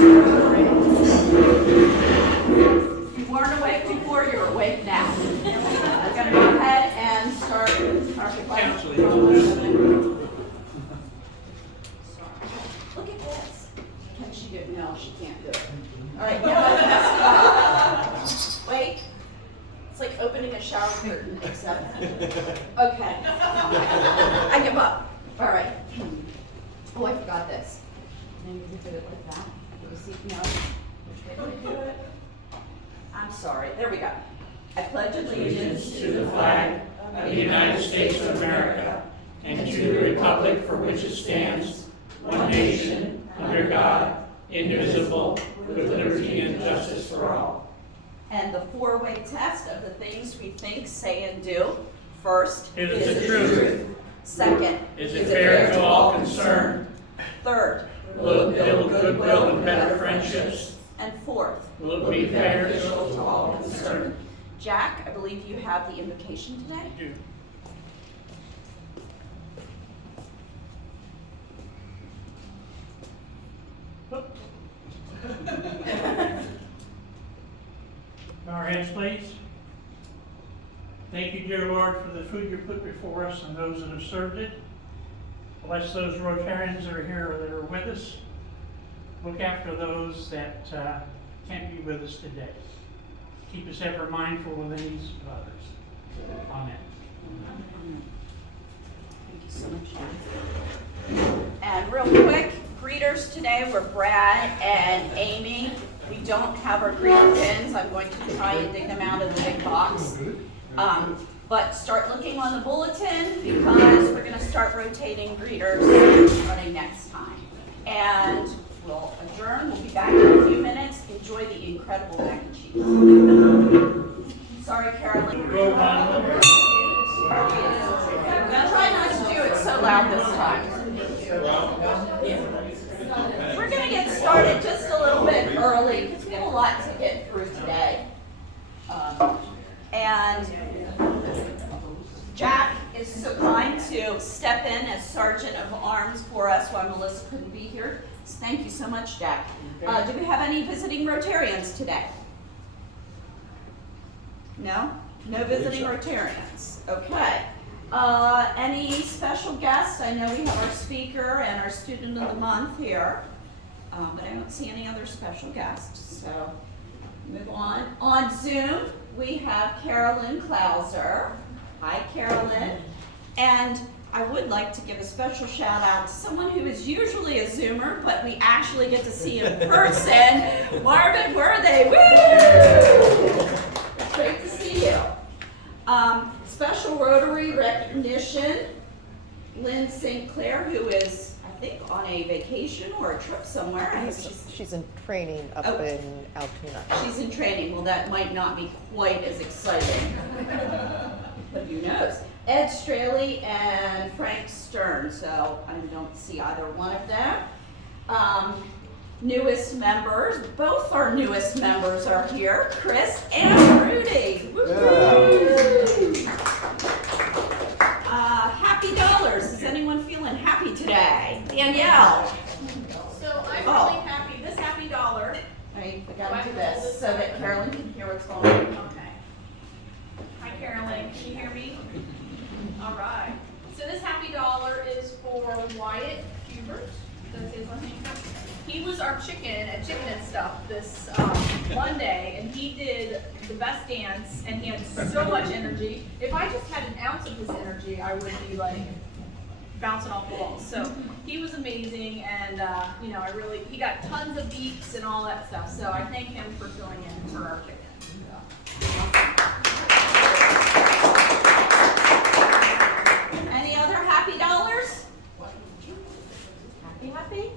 You weren't awake before, you're awake now. I'm going to go ahead and start our class. Look at this. Can she do it? No, she can't do it. All right, now I messed it up. Wait. It's like opening a shower curtain, except. Okay. I give up. All right. Oh, I forgot this. And you can do it like that. You see, no. Which way do we do it? I'm sorry. There we go. I pledge allegiance To the flag of the United States of America and to the republic for which it stands, one nation, under God, indivisible, with liberty and justice for all. And the four-way test of the things we think, say, and do. First, Is it true? Second, Is it fair to all concerned? Third, Will it build goodwill and better friendships? and fourth, Will it be beneficial to all concerned. Jack, I believe you have the invocation today. Bow our heads, please. Thank you, dear Lord, for the food you put before us and those that have served it. Bless those Rotarians that are here or that are with us. Look after those that can't be with us today. Keep us ever mindful of the needs of others. Amen. Thank you so much. And real quick, greeters today were Brad and Amy. We don't have our greeter pins. I'm going to try and dig them out of the big box. But start looking on the bulletin because we're going to start rotating greeters starting next time. And we'll adjourn. We'll be back in a few minutes. Enjoy the incredible mac and cheese. Sorry, Carolyn. Now try not to do it so loud this time. We're going to get started just a little bit early because we have a lot to get through today. And Jack is so kind to step in as Sergeant of Arms for us while Melissa couldn't be here. So thank you so much, Jack. Do we have any visiting Rotarians today? No? No visiting Rotarians. Okay. Any special guests? I know we have our speaker and our student of the month here, but I don't see any other special guests. So move on. On Zoom, we have Carolyn Klauser. Hi, Carolyn. And I would like to give a special shout out to someone who is usually a Zoomer, but we actually get to see in person. Marvin Worthy. Woo! It's great to see you. Special Rotary recognition, Lynn St. Clair, who is, I think, on a vacation or a trip somewhere. She's in training up in Altoona. She's in training. Well, that might not be quite as exciting. But who knows? Ed Straley and Frank Stern, so I don't see either one of them. Newest members, both our newest members are here, Chris and Rudy. Happy dollars. Is anyone feeling happy today? Danielle. So I'm really happy. This happy dollar. I gotta do this so that Carolyn can hear what's going on. Okay. Hi, Carolyn. Can you hear me? All right. So this happy dollar is for Wyatt Hubert. That's his name. He was our chicken at Chicken and Stuff this Monday, and he did the best dance, and he had so much energy. If I just had an ounce of his energy, I would be like bouncing off the walls. So he was amazing, and he got tons of beeps and all that stuff. So I thank him for filling in for our chicken. Any other happy dollars? Happy?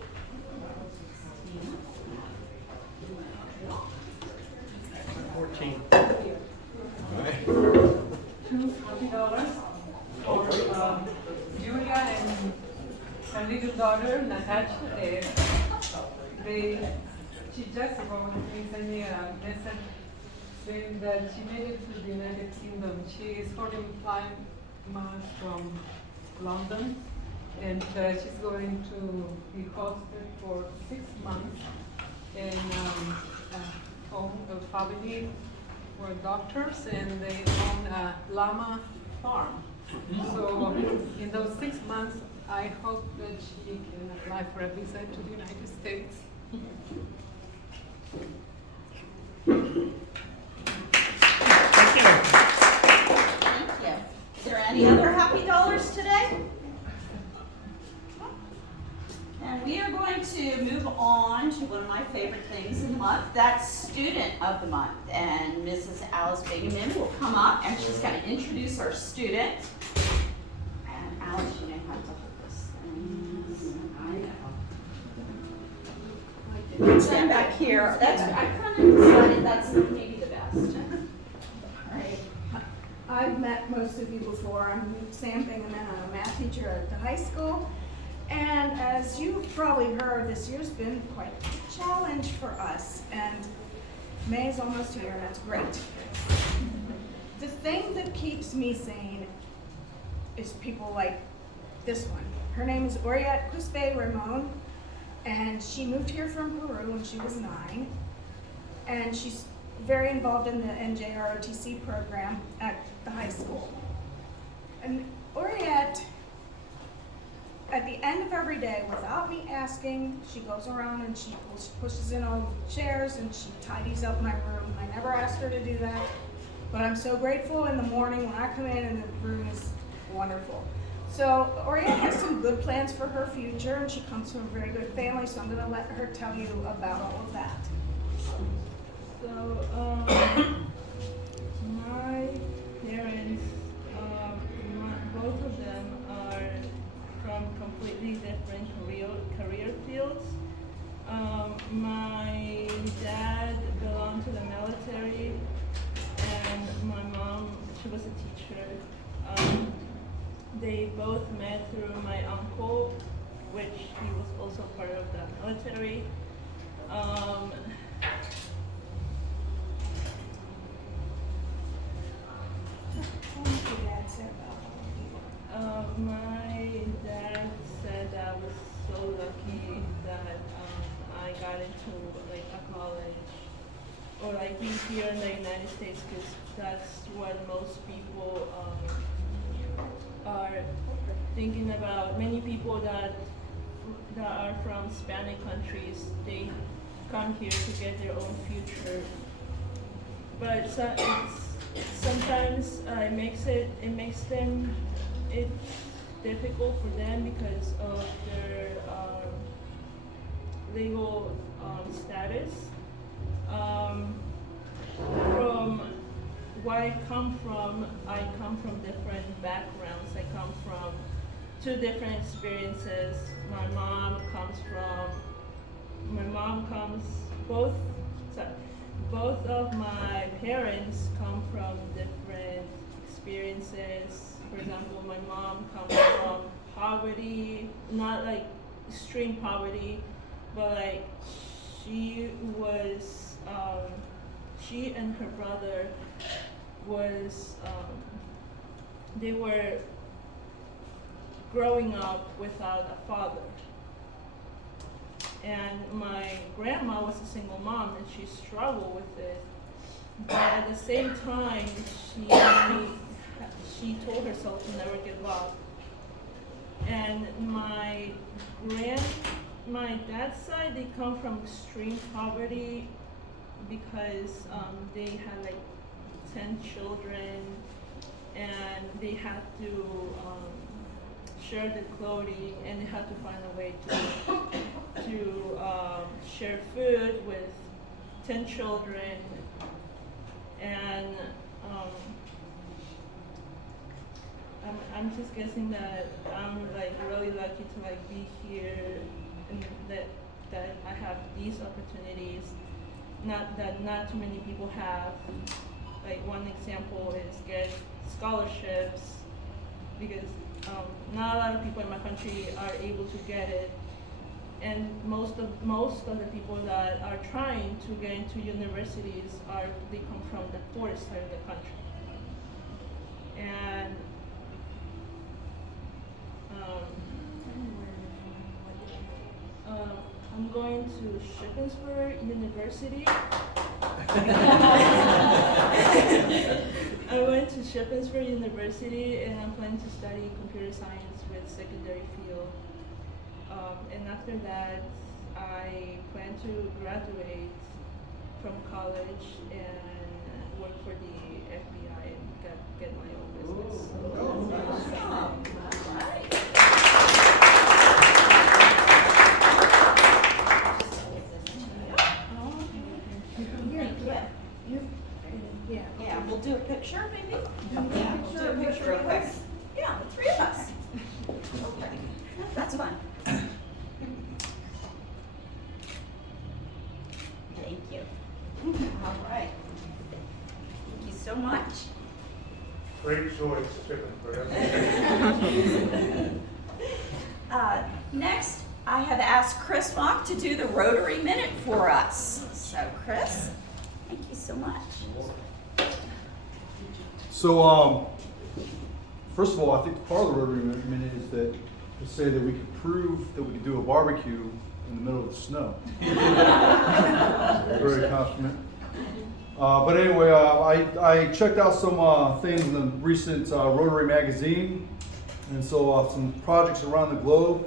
14. $240 for Julia and little daughter Natasha. She just about sent me a message saying that she made it to the United Kingdom. She is 45 miles from London, and she's going to be hosted for 6 months in a home, a family for doctors, and they own a llama farm. So in those 6 months, I hope that she can apply for a visa to the United States. Thank you. Thank you. Is there any other happy dollars today? And we are going to move on to one of my favorite things in the month, that's Student of the Month. And Mrs. Alice Bingaman will come up and she's going to introduce our student. And Alice, you may have to hold this. I know. Stand back here. That's, I kind of decided that's maybe the best. All right. I've met most of you before. I'm Sam Bingaman. I'm a math teacher at the high school. And as you've probably heard, this year's been quite a challenge for us. And May is almost here, and that's great. The thing that keeps me sane is people like this one. Her name is Oriette Cuspe Ramon, and she moved here from Peru when she was 9. And she's very involved in the NJROTC program at the high school. And Oriette, at the end of every day, without me asking, she goes around and she pushes in all the chairs and she tidies up my room. I never asked her to do that, but I'm so grateful in the morning when I come in and the room is wonderful. So Oriette has some good plans for her future, and she comes from a very good family, so I'm going to let her tell you about all of that. So, my parents, both of them are from completely different career fields. My dad belonged to the military, and my mom, she was a teacher. They both met through my uncle, which he was also part of the military. My dad said that I was so lucky that I got into like a college or like be here in the United States, because that's what most people are thinking about. Many people that are from Hispanic countries, they come here to get their own future. But sometimes it's difficult for them because of their legal status. From where I come from different backgrounds. I come from 2 different experiences. Both of my parents come from different experiences. For example, my mom comes from poverty, not like extreme poverty, but like she and her brother they were growing up without a father. And my grandma was a single mom and she struggled with it. But at the same time, she told herself to never give up. And my dad's side, they come from extreme poverty because they had like 10 children and they had to share the clothing, and they had to find a way to share food with 10 children. And I'm just guessing that I'm like really lucky to like be here, and that I have these opportunities. Not too many people have. Like one example is get scholarships, because not a lot of people in my country are able to get it, and most of the people that are trying to get into universities they come from the poorest side of the country. And I'm going to Shippensburg University. I went to Shippensburg University and I'm planning to study computer science with secondary field. And after that, I plan to graduate from college and work for the FBI and get my own business. Yeah, we'll do a picture maybe? Yeah, we'll do a picture real quick. Yeah, the three of us. Okay, that's fun. Thank you. All right. Thank you so much. Great choice, chicken for Next, I have asked Chris Mock to do the Rotary Minute for us. So Chris, thank you so much. So, first of all, I think part of the Rotary Minute is that to say that we could prove that we could do a barbecue in the middle of the snow. Very compliment. But anyway, I checked out some things in the recent Rotary magazine, and so some projects around the globe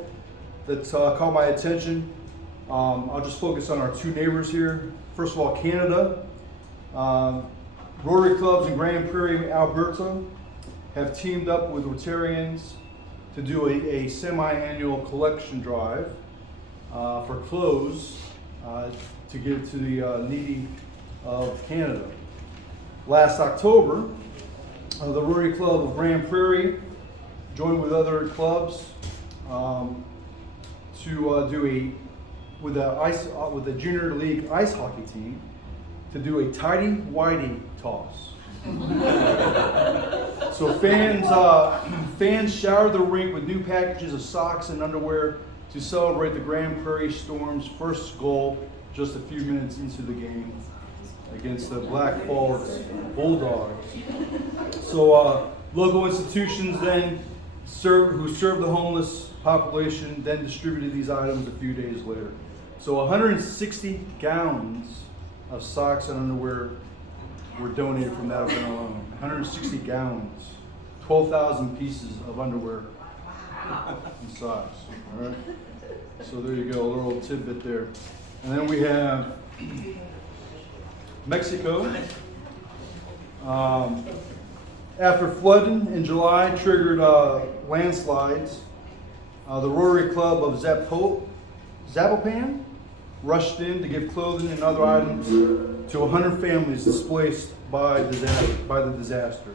that caught my attention. I'll just focus on our two neighbors here. First of all, Canada. Rotary clubs in Grand Prairie, Alberta have teamed up with Rotarians to do a semi-annual collection drive for clothes to give to the needy of Canada. Last October, the Rotary Club of Grand Prairie joined with other clubs to do with the junior league ice hockey team to do a tighty-whitey toss. So fans showered the rink with new packages of socks and underwear to celebrate the Grand Prairie Storm's first goal just a few minutes into the game against the Black Falls Bulldogs. So local institutions then who served the homeless population then distributed these items a few days later. So 160 gallons of socks and underwear were donated from that event alone. 160 gallons, 12,000 pieces of underwear and socks. All right. So there you go, a little tidbit there. And then we have Mexico. After flooding in July triggered landslides, the Rotary Club of Zapopan rushed in to give clothing and other items to 100 families displaced by the disaster.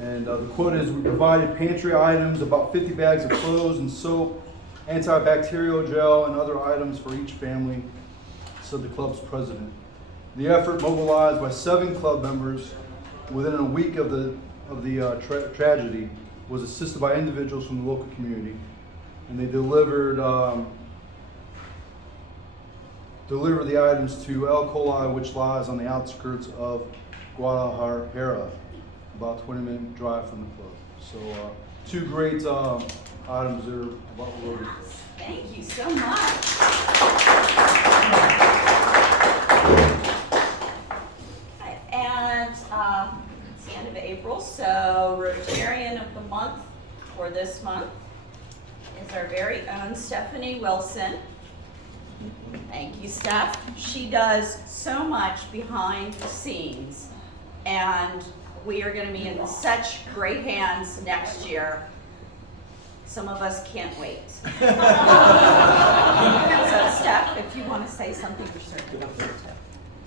And the quote is, "We provided pantry items, about 50 bags of clothes and soap, antibacterial gel, and other items for each family," said the club's president. The effort, mobilized by 7 club members within a week of the tragedy, was assisted by individuals from the local community, and they delivered the items to El Colai, which lies on the outskirts of Guadalajara, about a 20-minute drive from the club. So 2 great items there about Rotary. Thank you so much. And it's the end of April, so Rotarian of the Month for this month is our very own Stephanie Wilson. Thank you, Steph. She does so much behind the scenes, and we are going to be in such great hands next year. Some of us can't wait. So, Steph, if you want to say something, you're certainly welcome to.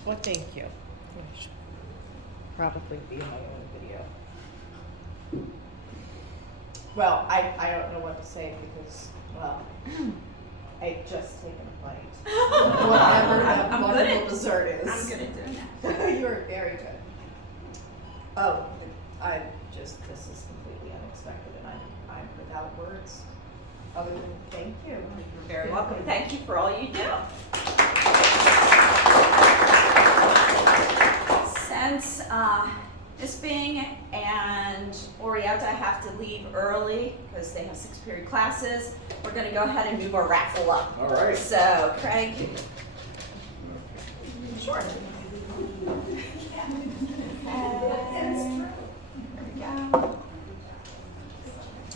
Well, thank you. It should probably be my own video. Well, I don't know what to say because, well, I just taken a bite. Whatever that I'm wonderful good at- dessert is. I'm good at doing that. You are very good. Oh, this is completely unexpected and I'm without words other than thank you. You're very welcome. Thank you for all you do. Since this being an and Orietta have to leave early because they have 6-period classes. We're gonna go ahead and move our raffle up. All right. So Craig. Sure.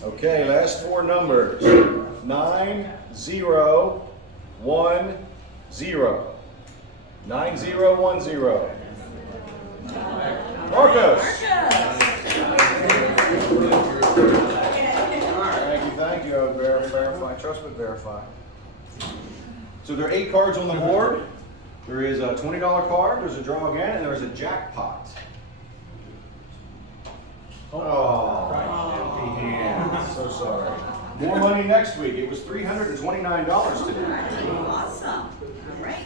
Okay, last four numbers. 9010. 9010. Marcos. Thank you. I would verify, trust but verify. So there are 8 cards on the board. There is a $20 card, there's a draw again, and there's a jackpot. Oh, empty hands. So sorry. More money next week. It was $329 today. Awesome. All right.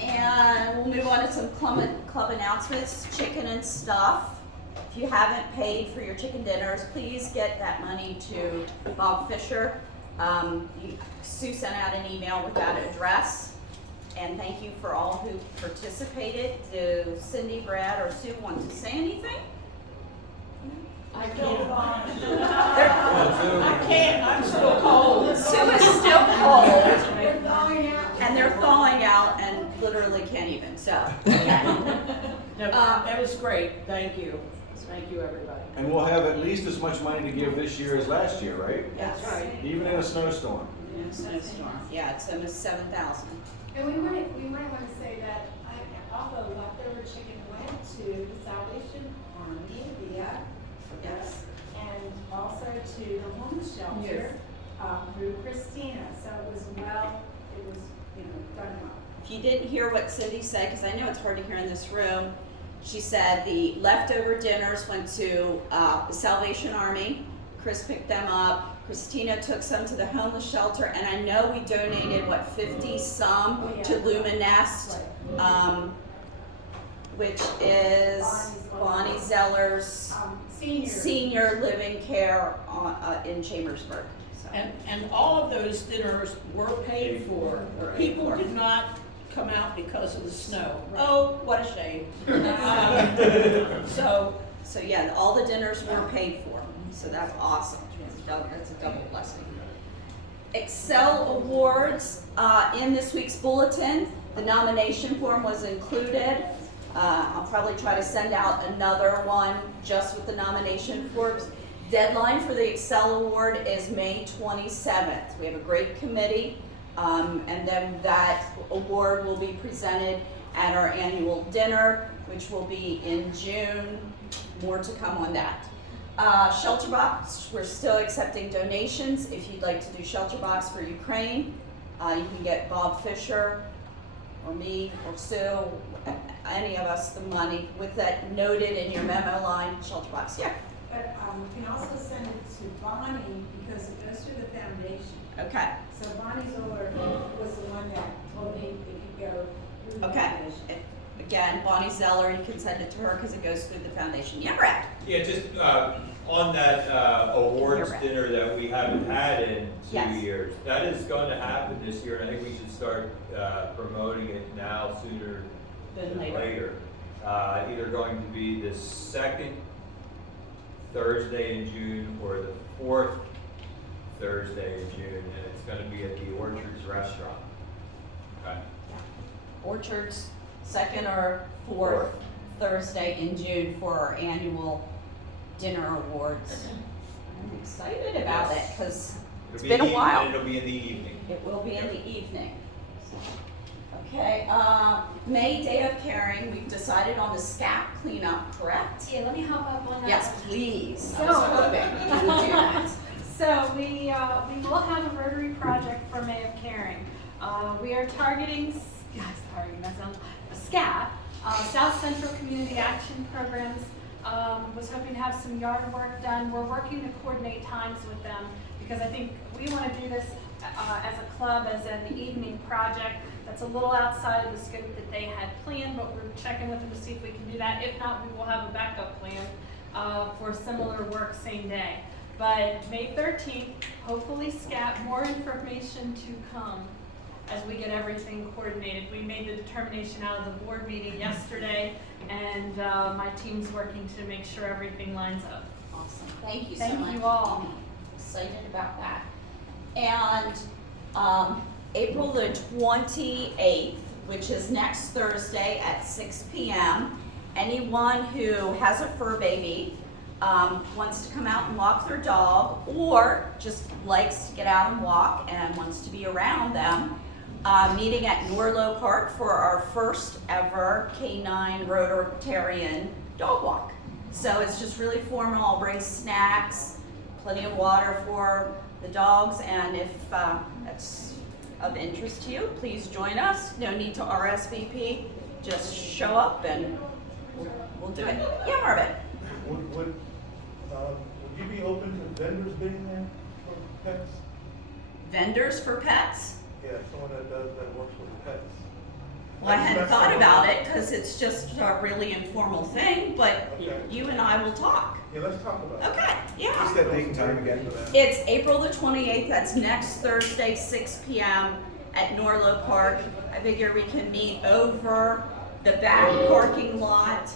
And we'll move on to some club announcements, chicken and stuff. If you haven't paid for your chicken dinners, please get that money to Bob Fisher. Sue sent out an email with that address. And thank you for all who participated. Do Cindy, Brad, or Sue want to say anything? I can't. I can't, I'm still cold. Sue is still cold. And they're thawing out and literally can't even, so. It was great, thank you. Thank you, everybody. And we'll have at least as much money to give this year as last year, right? Yes. That's right. Even in a snowstorm. Snowstorm. Yeah, it's almost 7,000. And we might want to say that all the leftover chicken went to the Salvation Army via Yes. and also to the homeless shelter through Christina. So it was done well. If you didn't hear what Cindy said, because I know it's hard to hear in this room, she said the leftover dinners went to the Salvation Army. Chris picked them up. Christina took some to the homeless shelter, and I know we donated, 50 some to Luminest, which is Bonnie Zeller's senior living care in Chambersburg. So. And all of those dinners were paid for. People did not come out because of the snow. Oh, what a shame. So yeah, all the dinners were paid for, so that's awesome. That's a double blessing. Excel Awards, in this week's bulletin, the nomination form was included. I'll probably try to send out another one just with the nomination forms. Deadline for the Excel Award is May 27th. We have a great committee, and then that award will be presented at our annual dinner, which will be in June. More to come on that. Shelter Box, we're still accepting donations. If you'd like to do Shelter Box for Ukraine, you can get Bob Fisher or me or Sue, any of us, the money with that noted in your memo line, Shelter Box. Yeah. But you can also send it to Bonnie because it goes through the foundation. Okay. So Bonnie Zoller was the one that told me it could go through the Okay. foundation. Again, Bonnie Zeller, you can send it to her because it goes through the foundation. Yeah, Brad. Yeah, just on that awards dinner that we haven't had in 2 years, that is going to happen this year, and I think we should start promoting it now sooner than later. Either going to be the second Thursday in June or the fourth Thursday in June, and it's going to be at the Orchards Restaurant. Okay. Orchards, second or fourth Thursday in June for our annual dinner awards. I'm excited about it because it's been a while. It'll be in the evening. It will be in the evening. Okay, May Day of Caring, we've decided on the SCAP cleanup, correct? Yeah, let me hop up on that. Yes, please. So- I was hoping you would do that. So we will have a Rotary project for May of Caring. We are targeting, SCAP, South Central Community Action Programs. Was hoping to have some yard work done. We're working to coordinate times with them because I think we want to do this as a club, as an evening project that's a little outside of the scope that they had planned, but we're checking with them to see if we can do that. If not, we will have a backup plan for similar work same day. But May 13th, hopefully SCAP, more information to come. as we get everything coordinated. We made the determination out of the board meeting yesterday, and my team's working to make sure everything lines up. Awesome, thank you so much. Thank you all. Excited about that. And April the 28th, which is next Thursday at 6 p.m., anyone who has a fur baby, wants to come out and walk their dog, or just likes to get out and walk and wants to be around them, meeting at Norlow Park for our first ever K9 Rotarian dog walk. So it's just really formal. I'll bring snacks, plenty of water for the dogs, and if that's of interest to you, please join us. No need to RSVP. Just show up and we'll do it. Yeah, Marvin. Would you be open to vendors being there for pets? Vendors for pets? Yeah, someone that works with pets. Well, I hadn't thought about it because it's just a really informal thing, but Okay. you and I will talk. Yeah, let's talk about it. Okay, yeah. What's that date and time again? It's April the 28th, that's next Thursday, 6 p.m. at Norlow Park. I figure we can meet over the back parking lot,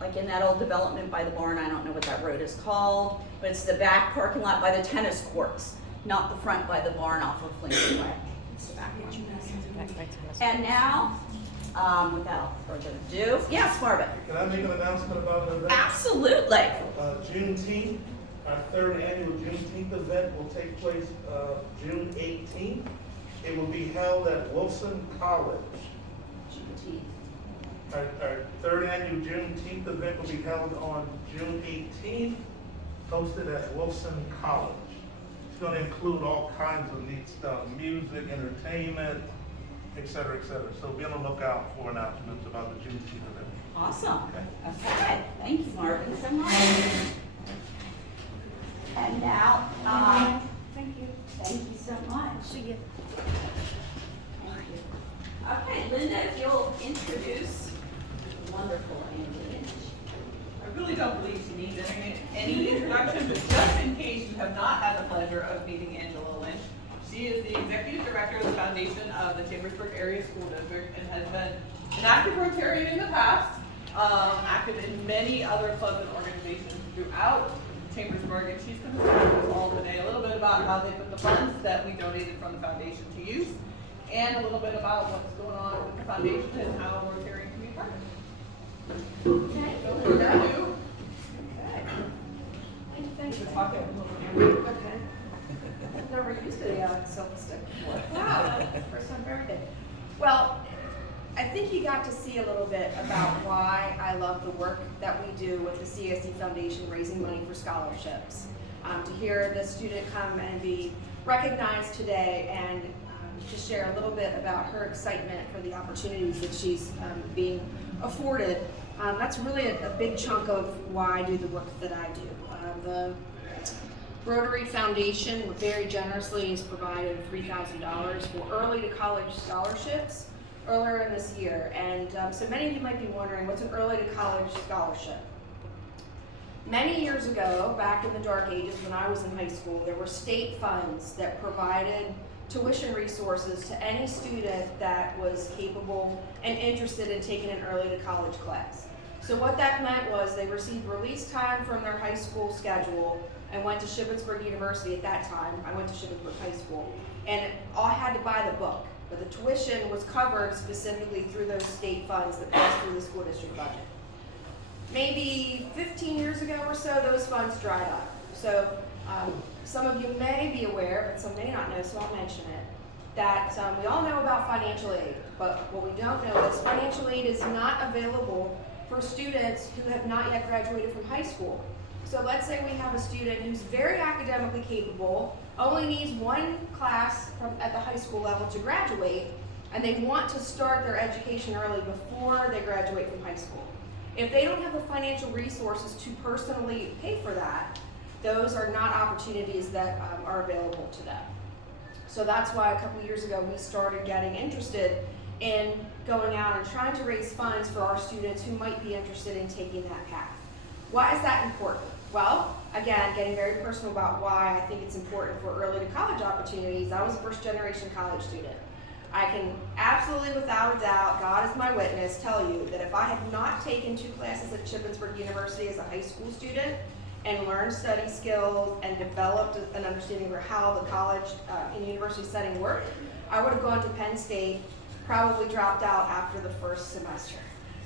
like in that old development by the barn. I don't know what that road is called, but it's the back parking lot by the tennis courts, not the front by the barn off of Lincoln Way. It's the back one. And now, without further ado, yes, Marvin. Can I make an announcement about an event? Absolutely. Juneteenth, our third annual Juneteenth event will take place June 18th. It will be held at Wilson College. Our third annual Juneteenth event will be held on June 18th, hosted at Wilson College. It's going to include all kinds of neat stuff, music, entertainment, et cetera, et cetera. So be on the lookout for announcements about the Juneteenth event. Awesome. Okay. Okay, thank you, Marvin, so much. And now, Thank you. thank you so much. Thank you. Okay, Linda, if you'll introduce wonderful Angie Lynch. I really don't believe she needs any introduction, but just in case you have not had the pleasure of meeting Angela Lynch, she is the executive director of the foundation of the Chambersburg Area School District and has been an active Rotarian in the past, active in many other clubs and organizations throughout Chambersburg, and she's going to talk to us all today a little bit about how they put the funds that we donated from the foundation to use, and a little bit about what's going on with the foundation and how Rotarian can be part of it. Okay. No further ado. Thank you. Okay. I've never used a selfie stick before. Wow, first time for everything. Well, I think you got to see a little bit about why I love the work that we do with the CSD Foundation raising money for scholarships. To hear the student come and be recognized today and to share a little bit about her excitement for the opportunities that she's being afforded. That's really a big chunk of why I do the work that I do. The Rotary Foundation very generously has provided $3,000 for early to college scholarships earlier in this year. And so many of you might be wondering, what's an early to college scholarship? Many years ago, back in the dark ages when I was in high school, there were state funds that provided tuition resources to any student that was capable and interested in taking an early to college class. So what that meant was they received release time from their high school schedule and went to Shippensburg University at that time. I went to Shippensburg High School, and all had to buy the book, but the tuition was covered specifically through those state funds that passed through the school district budget. Maybe 15 years ago or so, those funds dried up. So some of you may be aware, but some may not know, so I'll mention it, that we all know about financial aid, but what we don't know is financial aid is not available for students who have not yet graduated from high school. So let's say we have a student who's very academically capable, only needs one class at the high school level to graduate, and they want to start their education early before they graduate from high school. If they don't have the financial resources to personally pay for that, those are not opportunities that are available to them. So that's why a couple years ago we started getting interested in going out and trying to raise funds for our students who might be interested in taking that path. Why is that important? Well, again, getting very personal about why I think it's important for early to college opportunities. I was a first generation college student. I can absolutely, without a doubt, God is my witness, tell you that if I had not taken 2 classes at Shippensburg University as a high school student and learned study skills and developed an understanding of how the college and university setting worked, I would have gone to Penn State, probably dropped out after the first semester,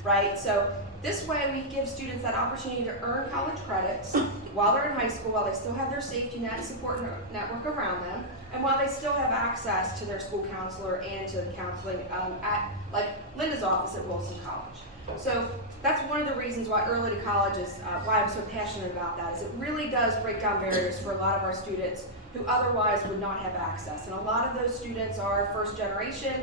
right? So this way we give students that opportunity to earn college credits while they're in high school, while they still have their safety net and support network around them, and while they still have access to their school counselor and to counseling at, like Linda's office at Wilson College. So that's one of the reasons why early to college is, why I'm so passionate about that, is it really does break down barriers for a lot of our students who otherwise would not have access. And a lot of those students are first generation,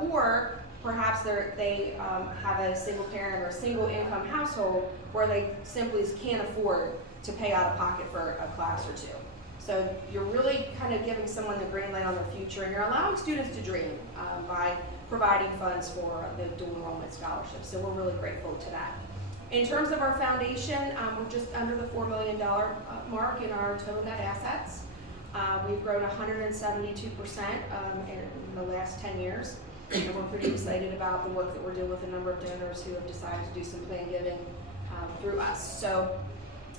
or perhaps they have a single parent or a single income household where they simply can't afford to pay out of pocket for a class or 2. So you're really kind of giving someone the green light on their future, and you're allowing students to dream by providing funds for the dual enrollment scholarships. So we're really grateful to that. In terms of our foundation, we're just under the $4 million mark in our total net assets. We've grown 172% in the last 10 years. And we're pretty excited about the work that we're doing with a number of donors who have decided to do some plan giving through us. So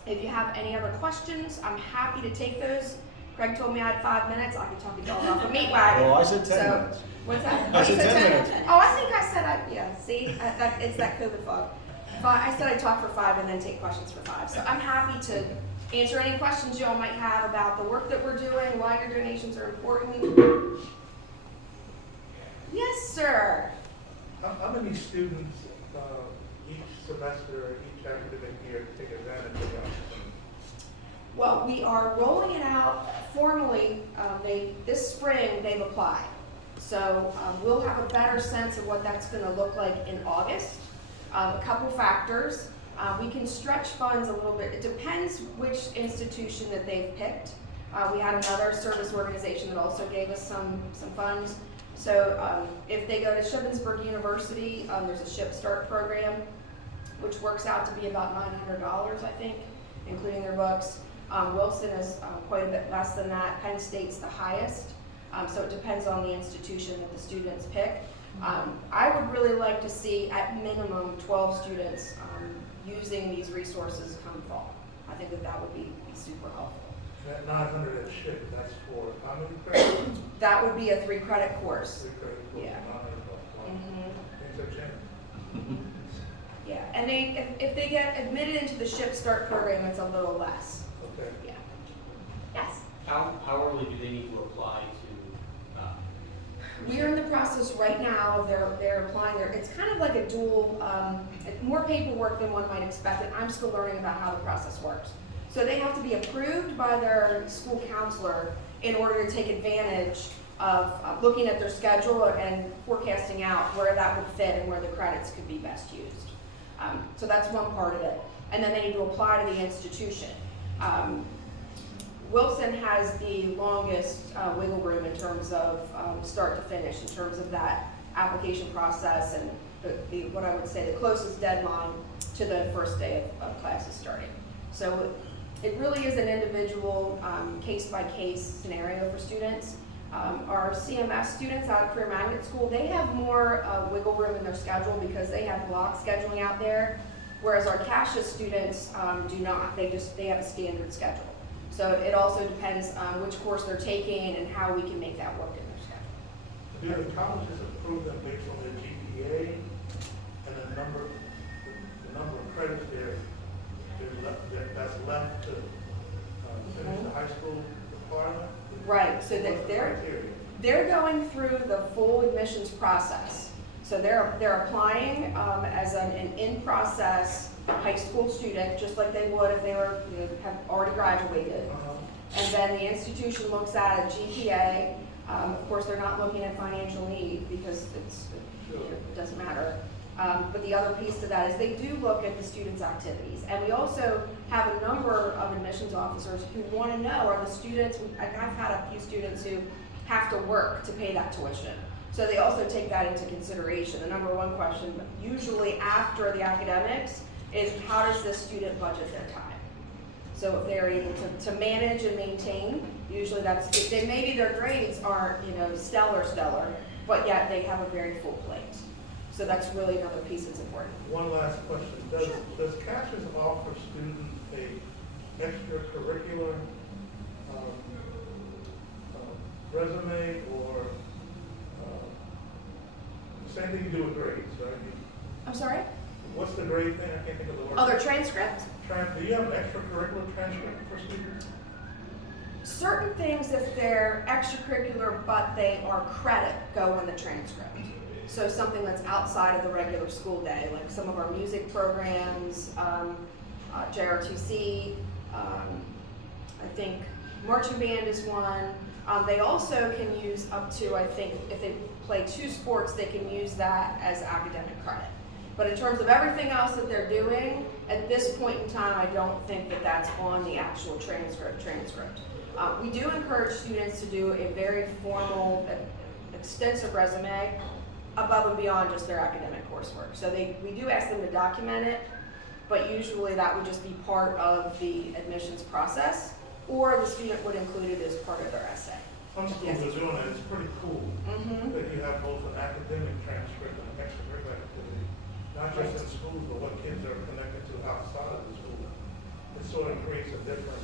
if you have any other questions, I'm happy to take those. Craig told me I had 5 minutes. I could talk you all off a meat wagon. Oh, I said 10 minutes. What's that? I said 10 minutes. Oh, I think I said, yeah, see, it's that COVID fog. I said I'd talk for 5 and then take questions for 5. So I'm happy to answer any questions you all might have about the work that we're doing, why your donations are important. Yes, sir. How many students each semester, each academic year take advantage of the opportunity? Well, we are rolling it out formally. This spring they've applied. So we'll have a better sense of what that's going to look like in August. A couple factors. We can stretch funds a little bit. It depends which institution that they've picked. We had another service organization that also gave us some funds. So if they go to Shippensburg University, there's a Ship Start program, which works out to be about $900, I think, including their books. Wilson is quite a bit less than that. Penn State's the highest. So it depends on the institution that the students pick. I would really like to see, at minimum, 12 students using these resources come fall. I think that would be super helpful. That 900 at Ship, that's for how many credits? That would be a 3-credit course. 3 credit course. Yeah. Things have changed. Yeah, and if they get admitted into the Ship Start program, it's a little less. Okay. Yeah. Yes. How early do they need to apply to? We are in the process right now of they're applying there. It's kind of like a dual, more paperwork than one might expect, and I'm still learning about how the process works. So they have to be approved by their school counselor in order to take advantage of looking at their schedule and forecasting out where that would fit and where the credits could be best used. So that's one part of it. And then they need to apply to the institution. Wilson has the longest wiggle room in terms of start to finish, in terms of that application process and what I would say the closest deadline to the first day of classes starting. So it really is an individual case-by-case scenario for students. Our CMS students out of Career Magnet School, they have more wiggle room in their schedule because they have block scheduling out there, whereas our CASHA students do not. They have a standard schedule. So it also depends on which course they're taking and how we can make that work in their schedule. Do the colleges approve them based on their GPA and the number of credits that's left to finish the high school requirement? Right, so that they're going through the full admissions process. So they're applying as an in-process high school student, just like they would if they were have already graduated. And then the institution looks at a GPA. Of course, they're not looking at financial need because it doesn't matter. But the other piece to that is they do look at the students' activities. And we also have a number of admissions officers who want to know, are the students, I've had a few students who have to work to pay that tuition. So they also take that into consideration. The number one question, usually after the academics, is how does this student budget their time? So if they're able to manage and maintain, usually maybe their grades aren't, stellar, but yet they have a very full plate. So that's really another piece that's important. One last question. Does Cassius offer students a extracurricular resume or same thing you do with grades, right? I'm sorry? What's the grade thing? I can't think of the word. Oh, their transcript? Do you have an extracurricular transcript for students? Certain things, if they're extracurricular but they are credit, go in the transcript. So something that's outside of the regular school day, like some of our music programs, JRTC, I think marching band is one. They also can use up to, I think, if they play 2 sports, they can use that as academic credit. But in terms of everything else that they're doing, at this point in time, I don't think that that's on the actual transcript. We do encourage students to do a very formal, extensive resume above and beyond just their academic coursework. So we do ask them to document it, but usually that would just be part of the admissions process, or the student would include it as part of their essay. Some schools are doing it. It's pretty cool that you have both an academic transcript and an extracurricular activity, not just in schools, but what kids are connected to outside of the school. It sort of creates a different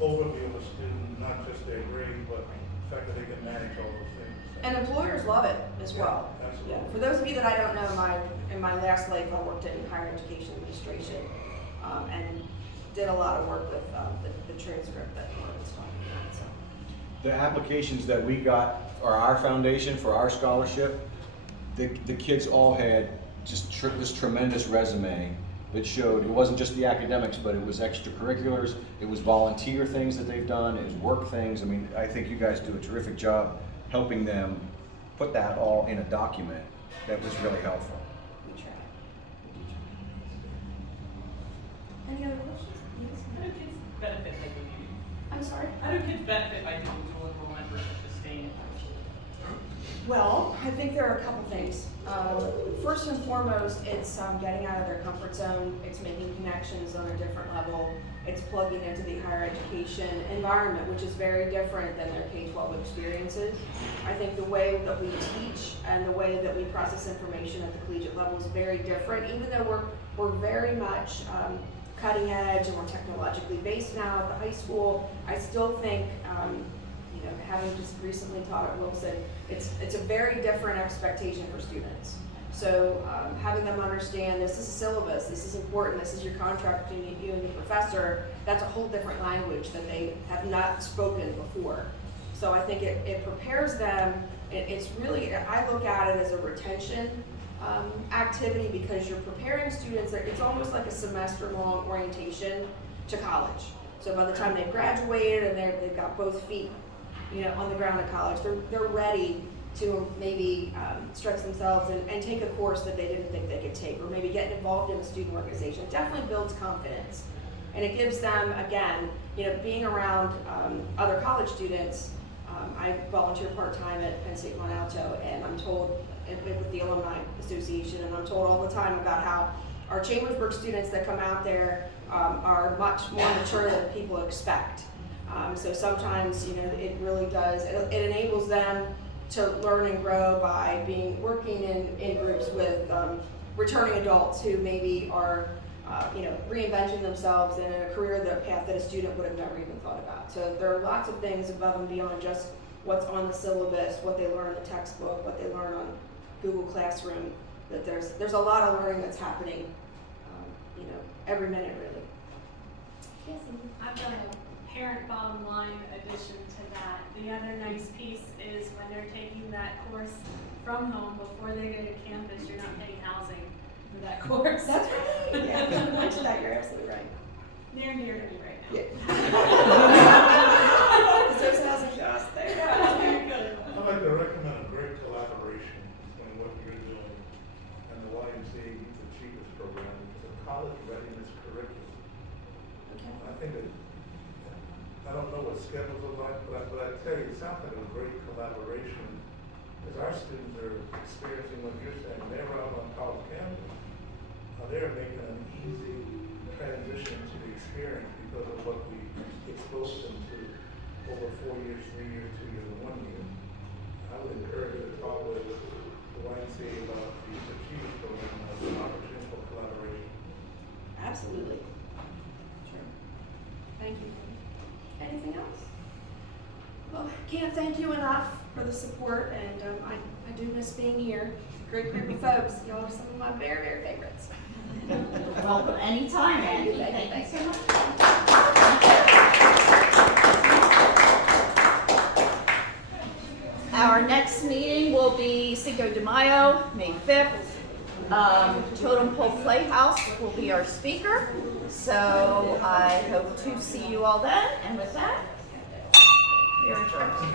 overview of a student, not just their grade, but the fact that they can manage all those things. And employers love it as well. Absolutely. Yeah. For those of you that I don't know, in my last life, I worked in higher education administration and did a lot of work with the transcript that Lauren was talking about. So. The applications that we got are our foundation for our scholarship. The kids all had just this tremendous resume that showed it wasn't just the academics, but it was extracurriculars, it was volunteer things that they've done, it was work things. I mean, I think you guys do a terrific job helping them put that all in a document that was really helpful. We try. Any other questions? How do kids benefit by doing it? I'm sorry? How do kids benefit by doing dual enrollment versus just staying in high school? Well, I think there are a couple things. First and foremost, it's getting out of their comfort zone. It's making connections on a different level. It's plugging into the higher education environment, which is very different than their K-12 experiences. I think the way that we teach and the way that we process information at the collegiate level is very different. Even though we're very much cutting edge and we're technologically based now at the high school, I still think, having just recently taught at Wilson, it's a very different expectation for students. So having them understand this is a syllabus, this is important, this is your contract between you and your professor, that's a whole different language that they have not spoken before. So I think it prepares them. It's really, I look at it as a retention activity because you're preparing students. It's almost like a semester-long orientation to college. So by the time they've graduated and they've got both feet on the ground at college, they're ready to maybe stretch themselves and take a course that they didn't think they could take, or maybe get involved in a student organization. It definitely builds confidence. And it gives them, again, being around other college students. I volunteer part-time at Penn State Mont Alto, and I'm told, with the Alumni Association, and I'm told all the time about how our Chambersburg students that come out there are much more mature than people expect. So sometimes, it really does, it enables them to learn and grow by working in groups with returning adults who maybe are reinventing themselves in a career path that a student would have never even thought about. So there are lots of things above and beyond just what's on the syllabus, what they learn in the textbook, what they learn on Google Classroom, that there's a lot of learning that's happening, every minute really. Yes, I've got a parent bottom line addition to that. The other nice piece is when they're taking that course from home before they go to campus, you're not paying housing for that course. That's right. Yeah, I mentioned that. You're absolutely right. Near and dear to me right now. Yeah. There's housing costs there. Yeah, very good. I'd like to recommend a great collaboration between what you're doing and the YMCA Youth Achievers Program. It's a college readiness curriculum. Okay. I think I don't know what schedules are like, but I tell you, it sounds like a great collaboration, because our students are experiencing what you're saying. They're out on college campus. They're making an easy transition to the experience because of what we exposed them to over 4 years, 3 years, 2 years, and 1 year. I would encourage you to talk with the YMCA about the Achieve program as an opportunity for collaboration. Absolutely. Sure. Thank you. Anything else? Well, can't thank you enough for the support, and I do miss being here. It's a great group of folks. Y'all are some of my very, very favorites. Welcome anytime, Andy. Thank you so much. Our next meeting will be Cinco de Mayo, May 5th. Totem Pole Playhouse will be our speaker. So I hope to see you all then. And with that, we are adjourned.